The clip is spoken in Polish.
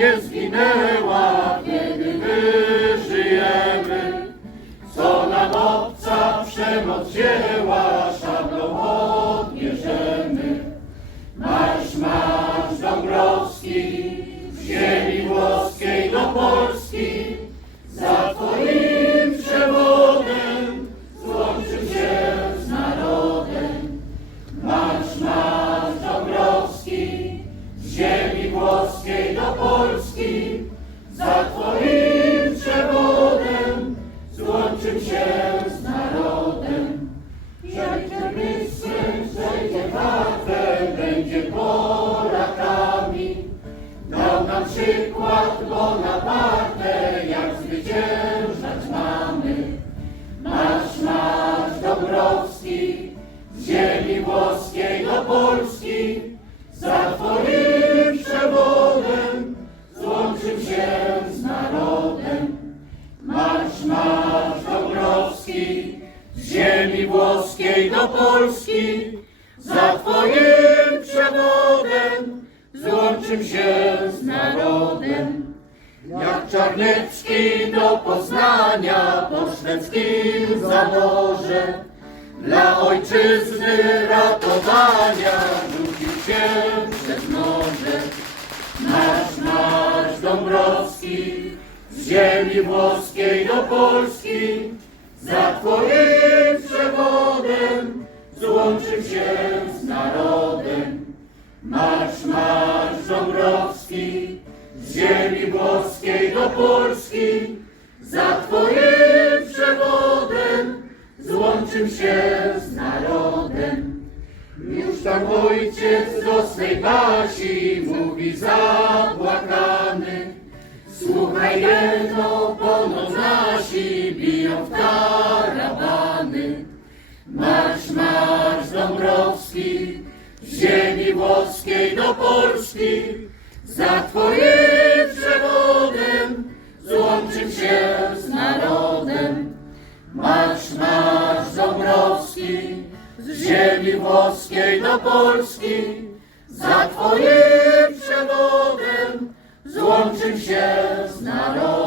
nie zginęła, kiedy my żyjemy. Co nam obca przemoc wzięła, szablą odbierzemy. Marsz, marsz Dąbrowski, z ziemi włoskiej do Polski, za Twoim przewodem złączył się z narodem. Marsz, marsz Dąbrowski, z ziemi włoskiej Polski, za Twoim przewodem złączył się z narodem. Przejdzie Brysel, przejdzie Wawel, będzie Polakami. Dał nam przykład Bonaparte, jak zwyciężać mamy. Marsz, marsz Dąbrowski, z ziemi włoskiej do Polski, za Twoim Marsz, marsz Dąbrowski, z ziemi włoskiej do Polski, za Twoim przewodem złączył się z narodem. Jak Czarnecki do Poznania po szwedzkim zaborze, dla ojczyzny ratowania rzucił się przez morze. Marsz, marsz Dąbrowski, z ziemi włoskiej do Polski, za Twoim przewodem złączył się z narodem. Marsz, marsz Dąbrowski, z ziemi włoskiej do Polski, za Twoim przewodem złączył się z narodem. Już tam ojciec do swej Basi mówi zabłakany. Słuchaj, jedno ponoć nasi biją w tarabany. Marsz, marsz Dąbrowski, z ziemi włoskiej do Polski, za Twoim przewodem złączył się z narodem. Marsz, marsz Dąbrowski, z ziemi włoskiej do Polski, za Twoim przewodem złączył się z narodem.